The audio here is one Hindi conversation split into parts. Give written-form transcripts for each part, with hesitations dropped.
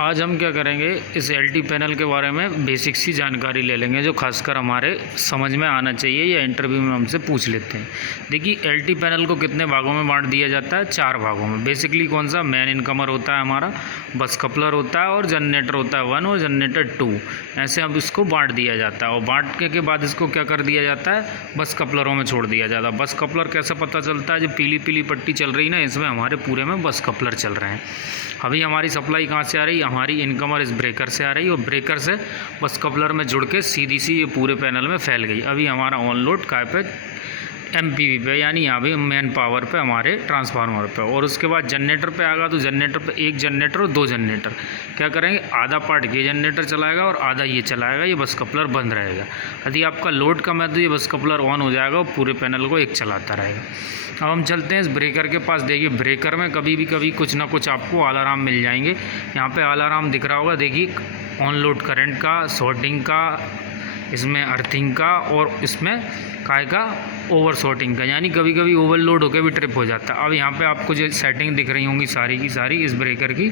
आज हम क्या करेंगे, इस एलटी पैनल के बारे में बेसिक सी जानकारी ले लेंगे जो खासकर हमारे समझ में आना चाहिए या इंटरव्यू में हमसे पूछ लेते हैं। देखिए, एलटी पैनल को कितने भागों में बांट दिया जाता है? 4 भागों में। बेसिकली कौन सा? मेन इनकमर होता है हमारा, बस कपलर होता है और जनरेटर होता है 1 और जनरेटर 2। ऐसे अब इसको बांट दिया जाता है और बांटने के बाद इसको क्या कर दिया जाता है? बस कपलरों में छोड़ दिया जाता है। बस कपलर कैसे पता चलता है? जो पीली पीली पट्टी चल रही ना, इसमें हमारे पूरे में बस कपलर चल रहे हैं। अभी हमारी सप्लाई कहाँ से आ रही? हमारी इनकमर इस ब्रेकर से आ रही है और ब्रेकर से बस कपलर में जुड़ के सीधी सी ये पूरे पैनल में फैल गई। अभी हमारा ऑन लोड काय पे? एमपीवी पे, यानी यहाँ भी मेन पावर पे, हमारे ट्रांसफार्मर पे। और उसके बाद जनरेटर पे आएगा तो जनरेटर पे 1 जनरेटर और 2 जनरेटर क्या करेंगे? आधा पार्ट ये जनरेटर चलाएगा और आधा ये चलाएगा, ये बस कपलर बंद रहेगा। यदि आपका लोड कम है तो ये बस कपलर ऑन हो जाएगा और पूरे पैनल को एक चलाता रहेगा। अब हम चलते हैं इस ब्रेकर के पास। देखिए, ब्रेकर में कभी कुछ ना कुछ आपको अलार्म मिल जाएंगे। यहाँ पे अलार्म दिख रहा होगा, देखिए, ऑन लोड करंट का, शॉर्टिंग का, इसमें अर्थिंग का और इसमें काय का? ओवर शॉर्टिंग का, यानी कभी कभी ओवरलोड होकर भी ट्रिप हो जाता है। अब यहाँ पे आपको जो सेटिंग दिख रही होंगी सारी की सारी इस ब्रेकर की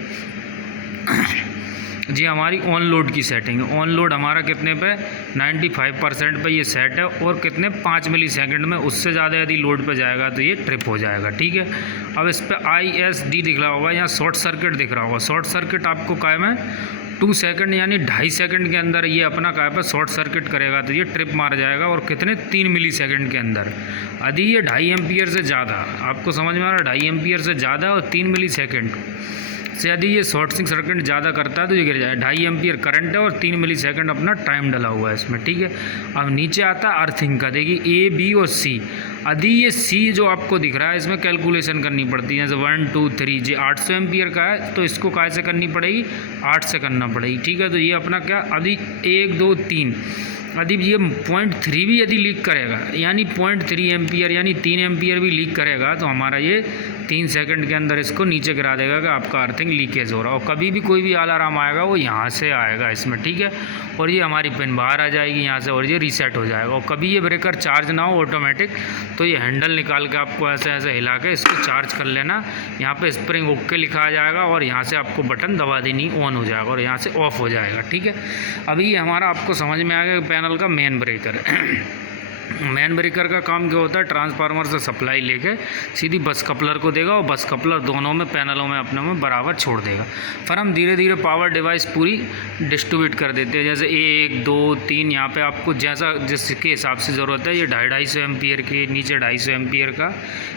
जी हमारी ऑन लोड की सेटिंग है। ऑन लोड हमारा कितने पे? 95% पे ये सेट है और कितने? 5 मिली सेकेंड में। उससे ज़्यादा यदि लोड पे जाएगा तो ये ट्रिप हो जाएगा। ठीक है, अब इस पर ISD दिख रहा होगा, यहाँ शॉर्ट सर्किट दिख रहा होगा। शॉर्ट सर्किट आपको काय में 2 सेकंड यानी 2.5 सेकंड के अंदर ये अपना काय पर शॉर्ट सर्किट करेगा तो ये ट्रिप मार जाएगा। और कितने? 3 मिली सेकेंड के अंदर। यदि ये 2.5 एम्पियर से ज़्यादा, आपको समझ में आ रहा है, 2.5 एम्पियर से ज़्यादा और 3 मिली सेकेंड से यदि ये शॉर्ट सर्किट ज़्यादा करता है तो ये गिर जाए। 2.5 एम्पियर करंट है और 3 मिली सेकेंड अपना टाइम डला हुआ है इसमें। ठीक है, अब नीचे आता है अर्थिंग का। देखिए, A, B और C। यदि ये C जो आपको दिख रहा है, इसमें कैलकुलेशन करनी पड़ती है। जैसे 1 2 3 जी 800 एम्पियर का है तो इसको काय से करनी पड़ेगी? 8 से करना पड़ेगी। ठीक है, तो ये अपना क्या? यदि 1 2 3 यदि ये 0.3 भी यदि लीक करेगा, यानी 0.3 एम्पियर यानी 3 एम्पियर भी लीक करेगा तो हमारा ये 3 सेकंड के अंदर इसको नीचे गिरा देगा कि आपका अर्थिंग लीकेज हो रहा है। और कभी भी कोई भी अलार्म आएगा वो यहाँ से आएगा इसमें। ठीक है, और ये हमारी पिन बाहर आ जाएगी यहाँ से और ये रीसेट हो जाएगा। और कभी ये ब्रेकर चार्ज ना हो ऑटोमेटिक तो ये हैंडल निकाल के आपको ऐसे ऐसे हिला के इसको चार्ज कर लेना। यहाँ पे स्प्रिंग ओके लिखा आ जाएगा और यहाँ से आपको बटन दबा देनी, ऑन हो जाएगा और यहाँ से ऑफ हो जाएगा। ठीक है, अभी ये हमारा आपको समझ में आ गया पैनल का मेन ब्रेकर मेन ब्रेकर का काम क्या होता है? ट्रांसफार्मर से सप्लाई लेके सीधी बस कपलर को देगा और बस कपलर दोनों में पैनलों में अपने में बराबर छोड़ देगा। फिर हम धीरे धीरे पावर डिवाइस पूरी डिस्ट्रीब्यूट कर देते हैं। जैसे 1 2 3 यहाँ पे आपको जैसा जिसके हिसाब से ज़रूरत है, ये 250 एम्पियर के, नीचे 250 एम्पियर का,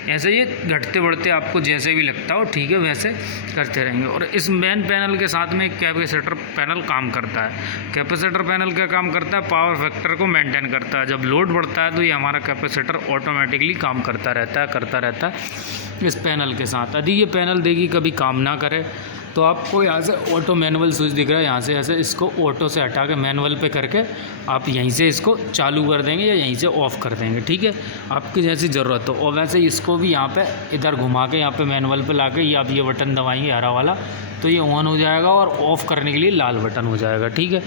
ऐसे ये घटते बढ़ते आपको जैसे भी लगता हो, ठीक है, वैसे करते रहेंगे। और इस मेन पैनल के साथ में कैपेसिटर पैनल काम करता है। कैपेसिटर पैनल क्या काम करता है? पावर फैक्टर को मेंटेन करता है। जब लोड बढ़ता है तो ये हमारा कैपेसिटर ऑटोमेटिकली काम करता रहता है इस पैनल के साथ। यदि ये पैनल देखिए कभी काम ना करे तो आपको यहाँ से ऑटो मैनुअल स्विच दिख रहा है, यहाँ से ऐसे इसको ऑटो से हटा के मैनुअल पे करके आप यहीं से इसको चालू कर देंगे या यहीं से ऑफ़ कर देंगे। ठीक है, आपकी जैसी ज़रूरत हो। और वैसे इसको भी यहाँ पे इधर घुमा के यहाँ पे मैनुअल पे ला के ये आप ये बटन दबाएंगे हरा वाला तो ये ऑन हो जाएगा और ऑफ़ करने के लिए लाल बटन हो जाएगा। ठीक है,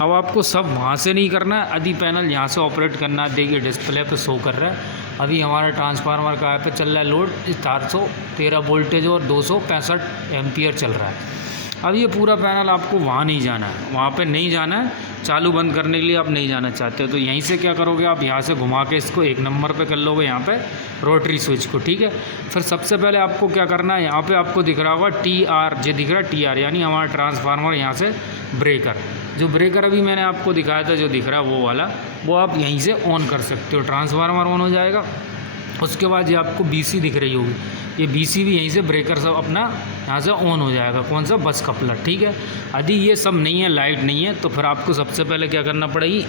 अब आपको सब वहाँ से नहीं करना है, यदि पैनल यहाँ से ऑपरेट करना है। देखिए, डिस्प्ले पे शो कर रहा है अभी हमारा ट्रांसफार्मर का पे चल रहा है लोड 413 वोल्टेज और 265 एम्पियर चल रहा है। अब ये पूरा पैनल आपको वहाँ नहीं जाना है, वहाँ पे नहीं जाना है। चालू बंद करने के लिए आप नहीं जाना चाहते हो तो यहीं से क्या करोगे? आप यहाँ से घुमा के इसको 1 नंबर पे कर लोगे, यहाँ पे रोटरी स्विच को। ठीक है, फिर सबसे पहले आपको क्या करना है? यहाँ पे आपको दिख रहा होगा TR, जो दिख रहा है TR, यानी हमारा ट्रांसफार्मर यहाँ से ब्रेकर। जो ब्रेकर अभी मैंने आपको दिखाया था, जो दिख रहा है वो वाला, वो आप यहीं से ऑन कर सकते हो। ट्रांसफार्मर ऑन हो जाएगा। उसके बाद ये आपको BC दिख रही होगी, ये BC भी यहीं से ब्रेकर सब अपना यहाँ से ऑन हो जाएगा। कौन सा? बस कपलर। ठीक है, यदि ये सब नहीं है, लाइट नहीं है, तो फिर आपको सबसे पहले क्या करना पड़ेगी?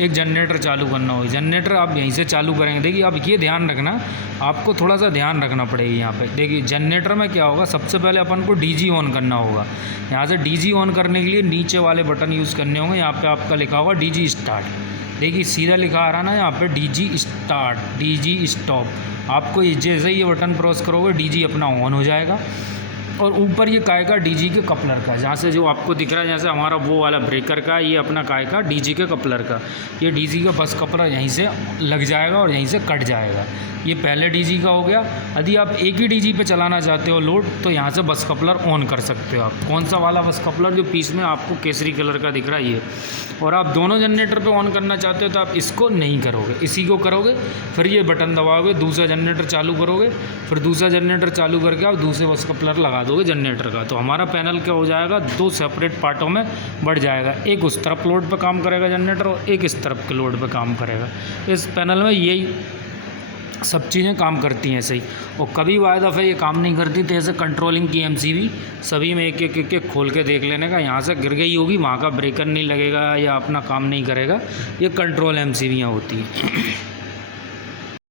एक जनरेटर चालू करना होगा। जनरेटर आप यहीं से चालू करेंगे। देखिए, अब ये ध्यान रखना, आपको थोड़ा सा ध्यान रखना पड़ेगी यहाँ पे। देखिए, जनरेटर में क्या होगा? सबसे पहले अपन को DG ऑन करना होगा। यहाँ से DG ऑन करने के लिए नीचे वाले बटन यूज़ करने होंगे। यहाँ पे आपका लिखा होगा DG स्टार्ट। देखिए, सीधा लिखा आ रहा ना यहाँ पे DG स्टार्ट, DG स्टॉप। आपको जैसे ही ये बटन प्रेस करोगे DG अपना ऑन हो जाएगा। और ऊपर ये काय का डीजी के कपलर का, जहाँ से जो आपको दिख रहा है जैसे हमारा वो वाला ब्रेकर का, ये अपना काय का डीजी के कपलर का, ये डीजी का बस कपलर यहीं से लग जाएगा और यहीं से कट जाएगा। ये पहले डीजी का हो गया। यदि आप एक ही डीजी पे चलाना चाहते हो लोड तो यहाँ से बस कपलर ऑन कर सकते हो आप। कौन सा वाला बस कपलर, जो पीस में आपको केसरी कलर का दिख रहा है ये। और आप दोनों जनरेटर पे ऑन करना चाहते हो तो आप इसको नहीं करोगे, इसी को करोगे, फिर ये बटन दबाओगे, दूसरा जनरेटर चालू करोगे, फिर दूसरा जनरेटर चालू करके आप दूसरे बस कपलर लगा दोगे जनरेटर का। तो हमारा पैनल क्या हो जाएगा, दो सेपरेट पार्टों में बढ़ जाएगा। एक उस तरफ लोड पे काम करेगा जनरेटर और एक इस तरफ के लोड पे काम करेगा। इस पैनल में यही सब चीज़ें काम करती हैं सही। और कभी वाय दफ़े ये काम नहीं करती तो ऐसे कंट्रोलिंग की एमसीबी सभी में एक एक खोल के देख लेने का, यहाँ से गिर गई होगी, वहाँ का ब्रेकर नहीं लगेगा या अपना काम नहीं करेगा। ये कंट्रोल एमसीबियाँ होती हैं।